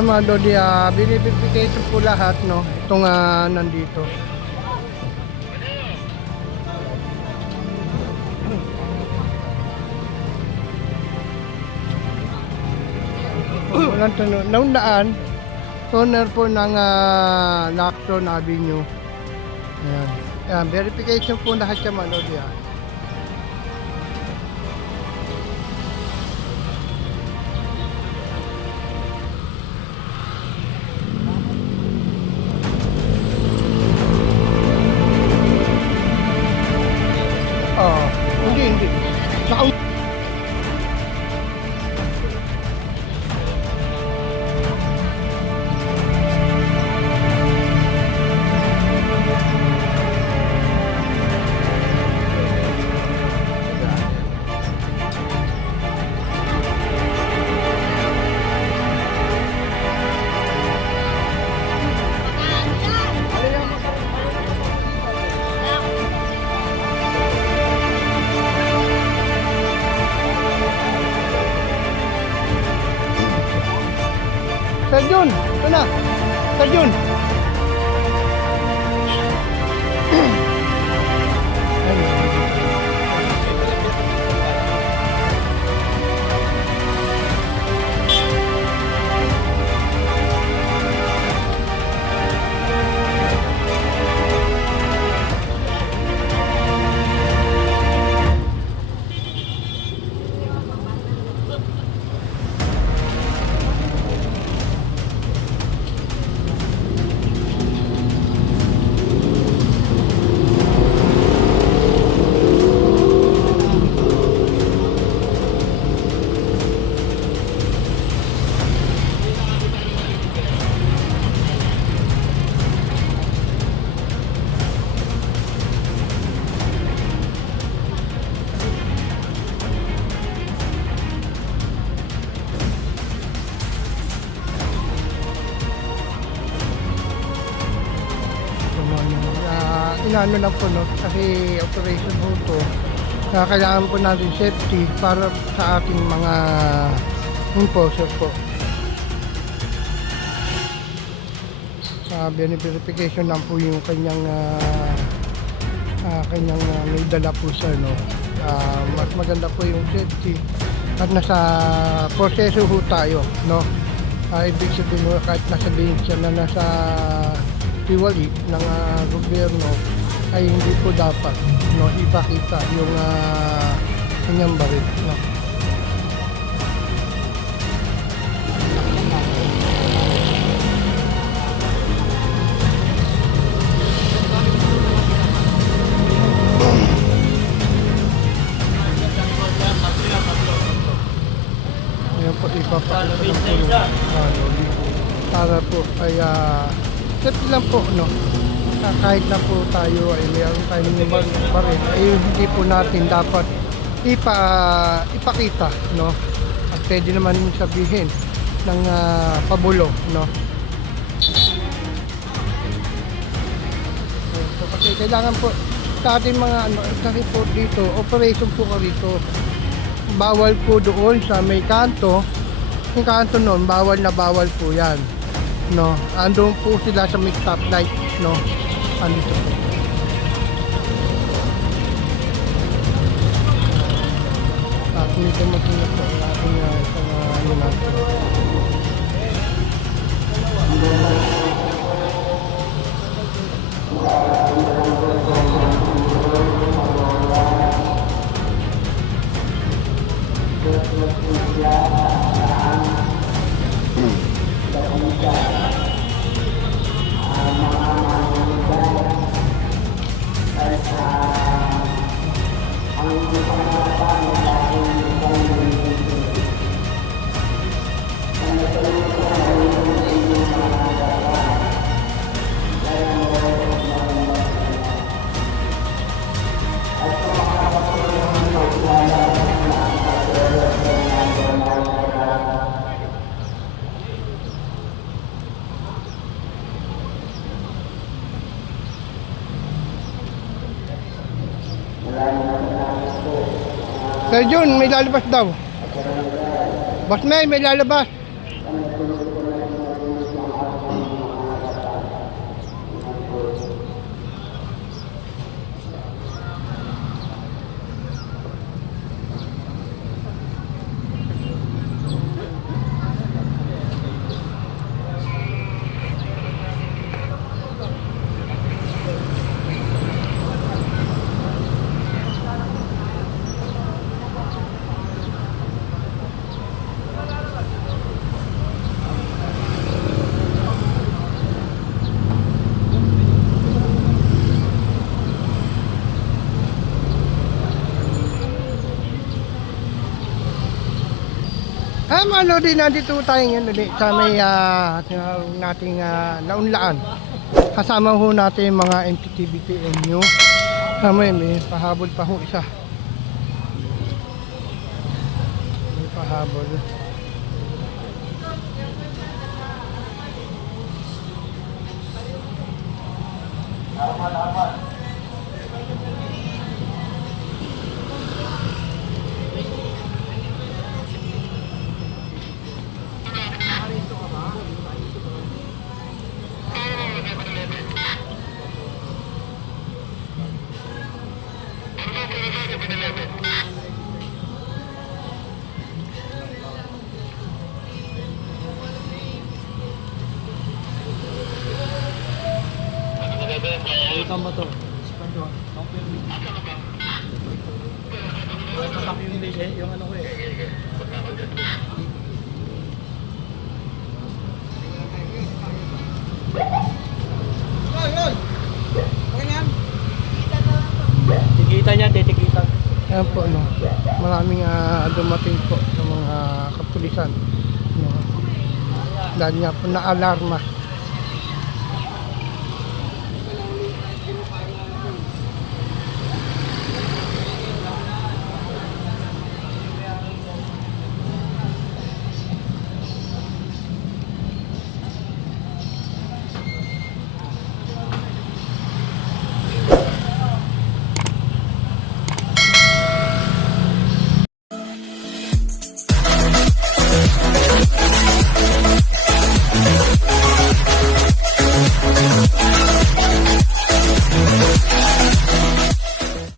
mga Lodi, binibigay po lahat, no? Itong nandito. Walang tanong. Naundaan, owner po ng Lacson Avenue. Ayan. Ayan, verification po lahat siya, mga Lodi, hindi. Sir Jun, ito na. Sir Jun. Inano lang po, no? Kasi operation po ito. Kailangan po natin safety para sa ating mga enforcer po. Verification lang po yung kanyang may dala po siya, no? Mas maganda po yung safety at nasa proseso po tayo, no? Ibig sabihin mo, kahit nasabihin siya na nasa tiwali ng gobyerno, ay hindi po dapat, no, ipakita yung kanyang baril, no. Ayan po, ipapakita ng puno para po ay safety lang po, no. Kahit na po tayo ay mayroon tayong baril, ay hindi po natin dapat ipakita, no. At pwede naman sabihin ng pabulo, no. So, kasi kailangan po sa ating mga report dito, operation po ka rito. Bawal po doon sa may kanto. Yung kanto noon, bawal na bawal po yan, no. Andun po sila sa may stoplight, no. Andito po. At dito matinag po ang ating isang ano natin. Sir Jun, may lalabas daw. Boss May lalabas. Ano din, nandito tayo ngayon ulit sa may tinawag nating naunlaan. Kasama ho natin yung mga MPTBTNU. May pahabol pa ho isa. May pahabol. Ikan ba to? Yung dish eh, yung ano ko eh. Tikita niya, titikita. Ayan po, no. Maraming dumating po sa mga kapulisan. No. Dahil nga po na-alarma